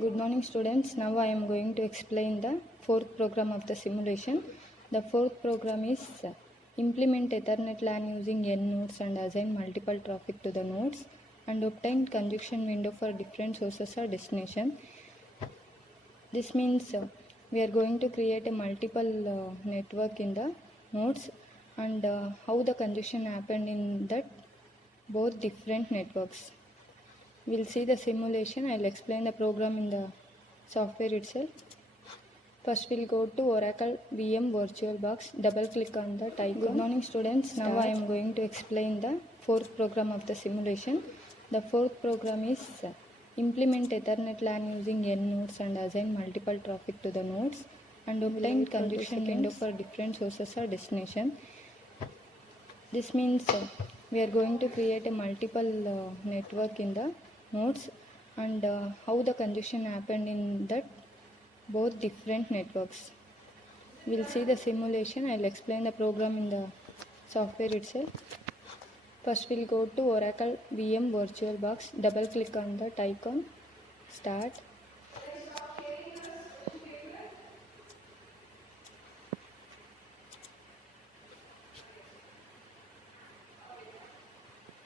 Good morning students. Now I am going to explain the fourth program of the simulation. The fourth program is implement Ethernet LAN using N nodes and assign multiple traffic to the nodes and obtain conjunction window for different sources or destination. This means we are going to create a multiple network in the nodes and how the conjunction happened in that both different networks. We'll see the simulation. I'll explain the program in the software itself. First we'll go to Oracle VM VirtualBox. Double click on that icon. Good morning students. Now I am going to explain the fourth program of the simulation. The fourth program is implement Ethernet LAN using N nodes and assign multiple traffic to the nodes and obtain conjunction window for different sources or destination. This means we are going to create a multiple network in the nodes and how the conjunction happened in that both different networks. We'll see the simulation. I'll explain the program in the software itself. First we'll go to Oracle VM VirtualBox. Double click on that icon. Start.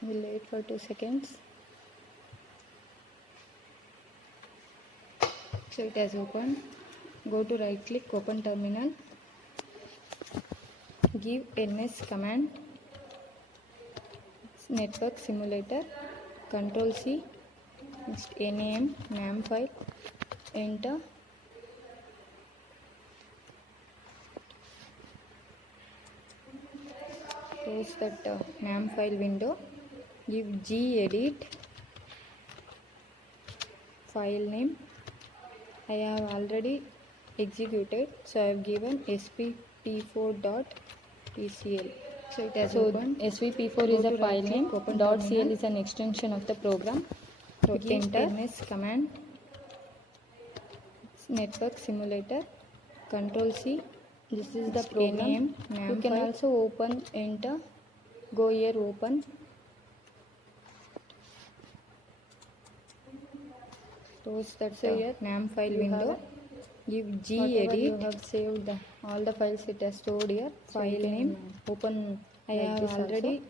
We'll wait for 2 seconds. So it has opened. Go to right click, open terminal. Give ns command, network simulator, control C, next NAM file, enter. Close that NAM file window. Give gedit file name. I have already executed, so I have given svp4.tcl. So it has opened. svp4 is a file name. .cl is an extension of the program. So enter ns command, network simulator, control C. This is the program. You can also open, enter, go here, open. Close that here NAM file window. Give gedit. You have saved all the files it has stored here. File name. Open. I have already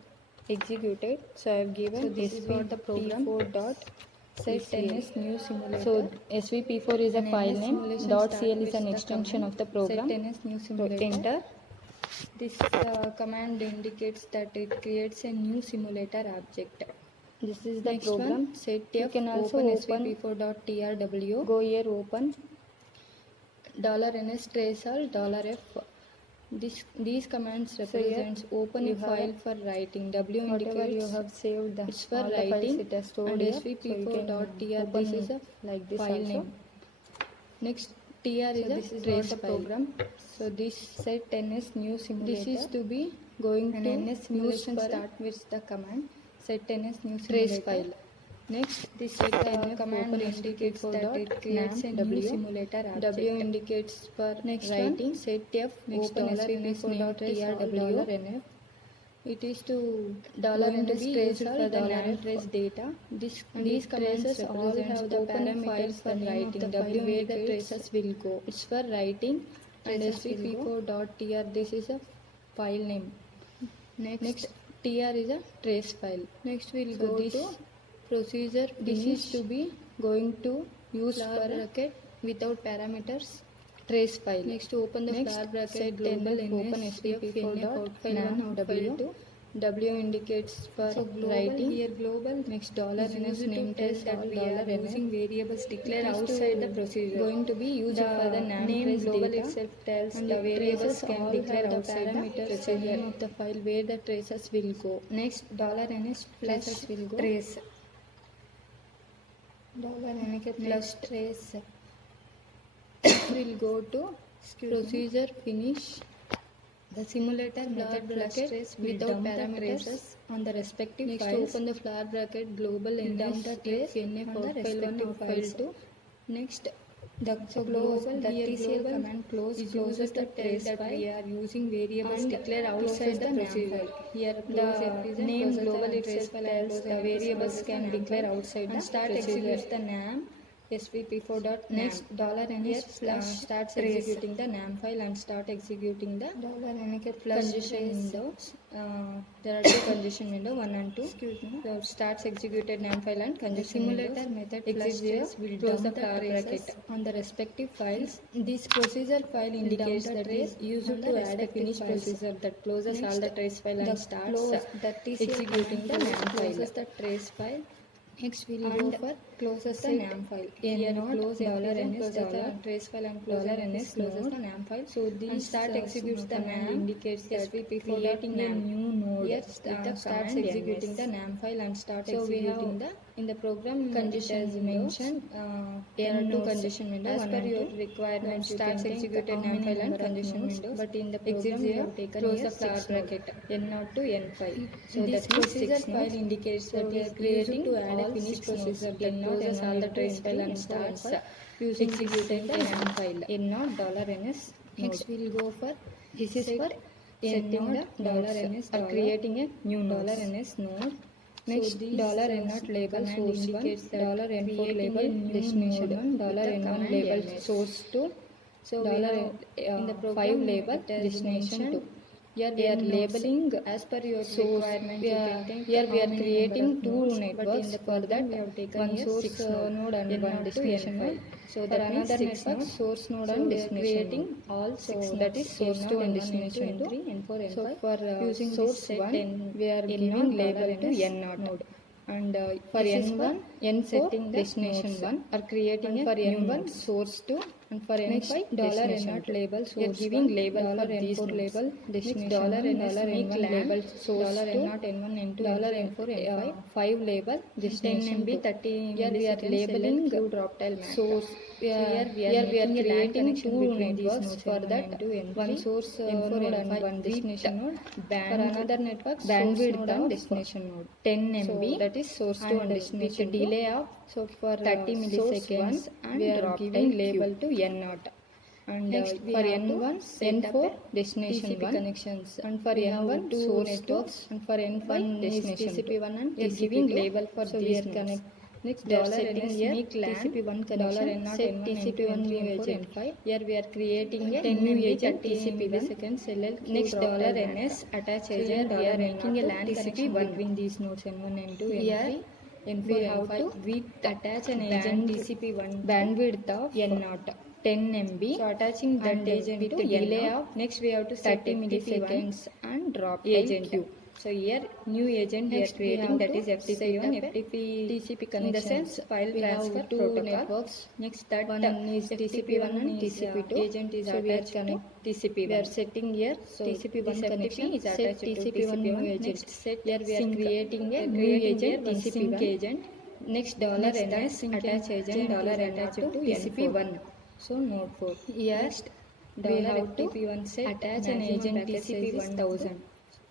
executed, so I have given svp4.set ns new simulator. So svp4 is a file name. .cl is an extension of the program. Set ns new simulator. So enter. This command indicates that it creates a new simulator object. This is the next program. One, set you can also open svp4.trw. Go here, open. $ns trace all $f. These commands represents open a file for writing. W indicates you have saved it's for writing. It has stored and svp4.tr. This is a like this file also. Name. Next tr is a trace program. So this set ns new simulator. This is to be going and to ns simulation start with the command set ns new trace file. Next, this set command indicates that it creates a new simulator object. W indicates for next writing. One, set f next $svp4.trw. It is to $ns trace for the NAM trace data. These commands all have the parameters for writing. W where the traces will go. It's for writing and svp4.tr. This is a file name. Next tr is a trace file. Next we'll go to procedure. This is to be going to use floor bracket without parameters trace file. Next to open the floor bracket global open svp4.name.file1.w. W indicates for writing. Here global. Next $ns name test that we are using variables declared outside the procedure. Going to be used for the name global data itself tells and the variables can declare outside the procedure. Name of the file where the traces will go. Next $ns plus will go trace. $ns plus trace will go to procedure finish. The simulator method bracket without parameters on the respective next files. Next open the floor bracket global and down the trace NF on the respective file 2. Next the global the TCL command closes the trace that we are using variables declared outside the procedure. Here the name global itself tells the variables can declare outside the start executes the NAM svp4 dot next $NS flush starts trace. executing the NAM file and start executing the $NK flush congestion trace. windows. There are two congestion window 1 and 2. Excuse me. So starts executed NAM file and congestion simulator windows. method Exit flush 0 trace will close the dump the bracket traces on the respective files. This procedure file indicates the that trace is used on to the add a respective finished files. procedure That closes all Next, the trace file and starts the TCL executing the command NAM file. closes The trace file. Next we'll And go for closes the set NAM file. N Here not close $NS closes the trace file and $NS closes node. the NAM file. So this and start executes the command NAM indicates that svp4 creating a new node Here with the starts command executing NS. the NAM file and start So we executing have in the program condition it has windows. mentioned there are two nodes. condition window As one per and your two. requirement, you starts can take executed how NAM many file and number of condition nodes, windows, but in the exit program we 0 have taken close here the flower 6 bracket n0 to n5. So this that means procedure 6 file nodes. indicates So that we is are creating used to add a all finished 6 nodes. procedure that N0 closes all the trace file and N4, starts using executing the this NAM file. N0 $NS Next node. we'll go for This is set for setting the $NS or creating a new $NS node. Next this, $N0 label command source 1, indicates that $N4 creating label a new destination node 1, with the $N1 command label NS. source 2, So we have in the 5 program label it has destination mentioned 2. Here we are labeling as per your source. requirement. You can take Here we how are many creating number of two nodes, but networks. in the For that program we have taken one here source 6 node and N0 one to destination N5. node. So For that means another 6 network nodes. source node So and we are destination creating node. all 6 So nodes. that is source 2 and destination N2, 2. N3, N4, N5. So for using source this set 1 we are N0 giving label to $NS N0 node. and for This is N1 for N4 setting the destination nodes. 1 are creating And a for new N1 node. Source 2 and for Next, N5 destination $N0 2. label We are source giving 1, label for these $N4 nodes. label Next destination 1, $NS make $N1 LAN, label source 2, $N0 N1 N2 $N4 N5 5 label 10 destination MB 2. 30 Here we are milliseconds labeling LLQ drop tile map. source. Here we are creating connection two between these networks. nodes, For N1, that N2, N3, one source N4, node N5 and one destination node. band, For another network bandwidth source node of and destination node 10 so MB. that is source 2 and with destination delay 2. of So for 30 milliseconds source 1 and we are drop giving time label Q. to N0 and Next we for have to N1 set up N4 a destination TCP 1 connections. and for We have N1 two source networks. 2 and for N5 One is destination 2. TCP1 and We are TCP2. giving label for So we these are nodes. connect Next setting $NS here make LAN TCP1 connection, $N0 set N1 TCP1 N2 new N4 agent. N5. Here we are creating a 10 new MB agent 30 TCP1. milliseconds LLQ Next drop tile map. $NS attach So agent here we are making a N0 LAN to connection TCP1. between these nodes N1 N2 Here N3 N4 we have N5 to with attach an agent band- TCP1 bandwidth of N0 10 MB. so attaching that and agent with to delay N0. of Next we have to set 30 milliseconds and drop time agent Q. so here new agent we are Next we creating have that to is FTP1 set up a FTP TCP in the connection. sense file We have transfer two protocol. networks. Next that One is TCP1 and is, TCP2 agent is so we are attached to connect TCP1 we are setting here so TCP1 this connection FTP is set attached to TCP1 new TCP1 agent. next set here we are Sync. creating a We are new creating agent here one TCP1 sync agent. next Next that $NS sync attach agent agent is $attached attached to to TCP1 so node 4 Here next we have to $FTP1 set attach an maximum agent packet size is TCP1 1000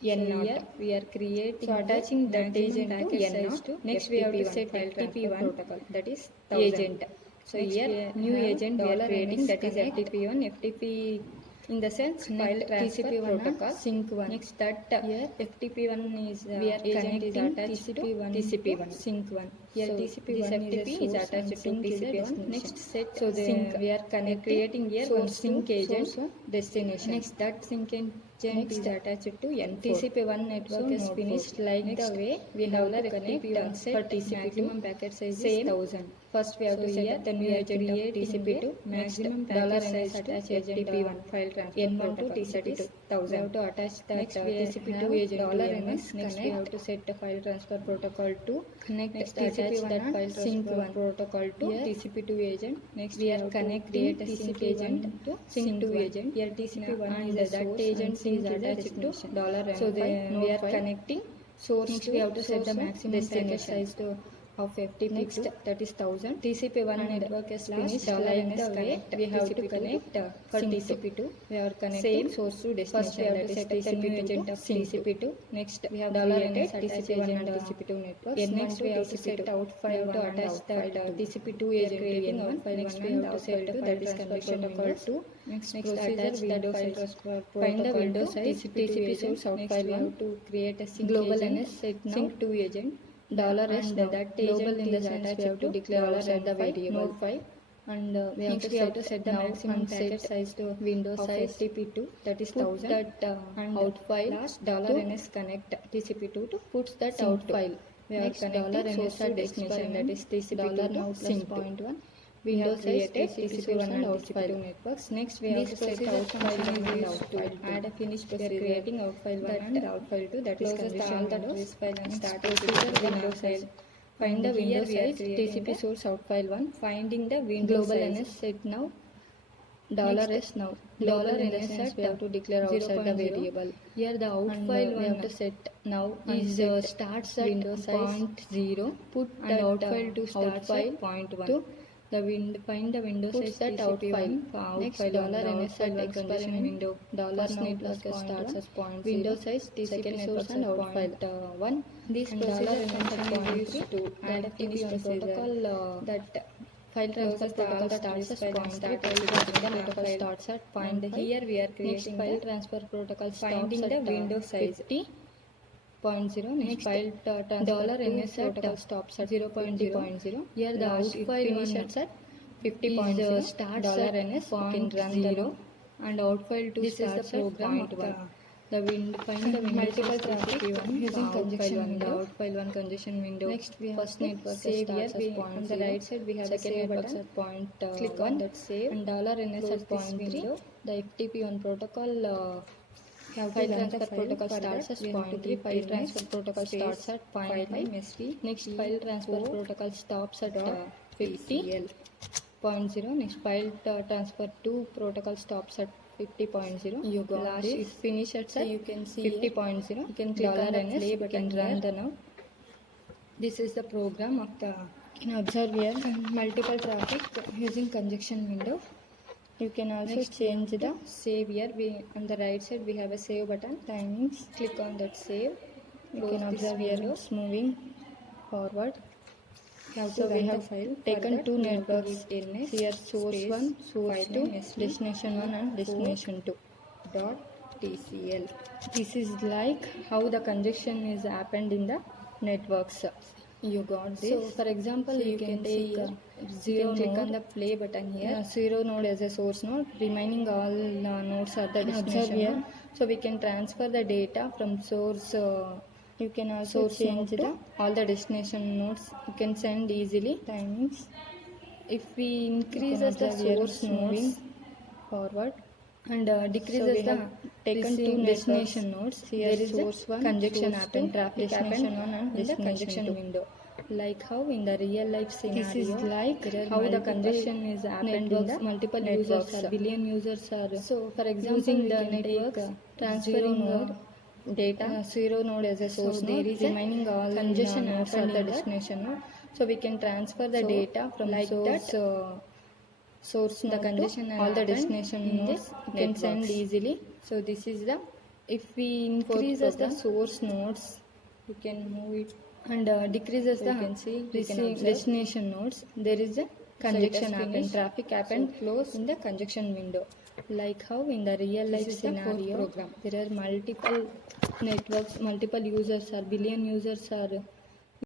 N0. so here we are creating So attaching that maximum agent to packet size N0 to next we have to FTP1 set file transfer FTP1 protocol. that is 1000 Agent. so Next here we new have agent we are creating $NS that is connect. FTP1 FTP in the sense file Connect transfer TCP1 and protocol Sync1. next that Here FTP1 is we are agent is connecting attached TCP1 to TCP1 to Sync1 here So TCP1 this is FTP is source attached and to sync is a TCP1. destination. Next set So the sync we are creating here one source sync to agent source one. destination next that sync agent Next is attached to N4 TCP1 network So is node finished 4. like Next, the way we $NS have to connect FTP1 set for TCP2. maximum packet size is Same. 1000 first we have So to set here up the we new are agent of creating TCP2 a maximum next packet $NS size to attach agent FTP1 file transfer N1 to protocol that is TCP2. 1000 we have to attach that Next we TCP2 have agent to $NS N1 next we connect. have to set the file transfer protocol to Connect next TCP1 attach that and file Sync1. transfer protocol to Here TCP2 agent next we we are have to connecting create a sync TCP1 agent to Sync2 Sync1. agent here TCP1 And is the a that source agent and sync is is a attached to destination. $M5 So the we are node file. connecting source Next to we have to set the source maximum destination packet size to of FTP2 Next, that is 1000 TCP1 and network is last finished $NS like the way connect we have to TCP2 connect for Sync2. TCP2 we are connecting Same. source to First destination we have that to is set up the new TCP2 agent to of Sync2. TCP2 next We have $NS created attach TCP1 agent and TCP2 networks N1 next to we have to TCP2. set out We file have to to attach attach that file 2. TCP2 We are agent to creating N1 out file next 1 we and have to out set file the 2 file that is transfer connection protocol windows. to next Next procedure attach window the size transfer find the protocol window to size TCP2 TCP agent. source out Next file we 1 have to create a sync global agent NS set now. Sync2 agent dollar s and now. that Global agent in the is sense we attached have to to declare dollar outside and the five, variable node 5, and we have next to we have to set the now maximum and packet set size to window of size, FTP2, that is put 1000, that and out file last to $ns connect TCP2 to puts that sync out to. file. We are Next connecting $ns source to at destination, that is experiment TCP2 to $now plus sync to. 0.1 We window have size created TCP TCP1 source and and out TCP2 file. networks. Next, we have This to set procedure out file function 1 and is out used to file 2. add a finished We are procedure creating out file 1 that and out file 2, that is closes condition all the window. trace file and Next start procedure executing window out size. file. Find the And window here we are size creating TCP the source out file 1. Finding the window global size. ns set now dollar Next, s now. dollar Global in the ns sense at we have to declare outside the 0.0. variable. Here the out And file we 1 have to set now and is set starts at window size, 0.0, put and that out file 2 out starts file at 0.1. to Find the window puts size that out TCP1 file. for out Next file dollar 1, the out ns file at 1 condition experiment window. dollar First now network plus starts 0.1 as 0.0. window size Second TCP network source and at out file. 0.1. This And procedure dollar function function is is used to to add add a finish FTP on protocol that file transfer closes the all protocol the starts trace as file and 0.3. start File executing transfer the protocol file. starts at And 0.5. here we are Next, creating file the transfer protocol finding stops the at window size 50.0. Next, file transfer dollar to ns at protocol stops at 0.0. 20.0. Here the Last out file finishes at is 50.0 starts dollar at ns point can run the 0 node, and out file 2 This is the starts program at of 0.1. Find the window multiple size traffic TCP1 using for out file conjection 1, the window. out file 1 congestion window. Next we have First to network save starts here. as On the right side we have a second save network button. at point Click 1, on that save. and dollar ns Close at this 0.3. window. The FTP1 protocol We have to file run the transfer file. protocol For starts that as we have to 0.3. give File ns transfer protocol space starts at file 0.5. msv Next, file transfer e4 protocol stops at dot 50. TCL. 0.0. Next, file transfer to protocol stops at 50.0. You got Last, this. it finishes at So you can see 50.0. you can click on the $ns, play you button can run here. the node. This is the program of the You can observe here multiple traffic using conjection window. you can also Next, change the save here. On the right side we have a save button. timings. Click on that save. You Close can this observe here window. it's moving forward. You have So to we run have the file. taken For that, two we have to networks give ns here, source space 1, source file 2, name sv destination 1 and destination 2. dot tcl. This is like How the congestion is happened in the networks. you got this. So, for example, So you can take see zero click node. on the play button here. Zero node as a source node, remaining all nodes are the And observe destination here. node. So we can transfer the data from source You can also source change node the to all the destination nodes. You can send easily. timings. If we increase can the observe here source it's nodes moving forward. and So decreases we the have taken two destination networks. nodes, Here there is source a 1, conjection source happen, 2, traffic destination happen 1 and in the destination conjection 2. window. Like how in the real life scenario, This is like there are how the multiple congestion is happened in networks, the multiple networks. users, billion users are So for example, using we the can networks, take transferring zero node data, zero node as a source there node, is a remaining all congestion nodes are happened the in the destination node. So we can transfer the So, data from like source that, source the node congestion to has all the happened destination in the nodes. You can send networks. easily. So this is the, if we increases the program. source nodes, you can move it, and decreases So the you can see, you can receiving observe. destination nodes, there is a conjection happen, finished. traffic happen, So close. in the conjection window. Like how in the real life is the fourth scenario, program. there are multiple networks, multiple users or billion users are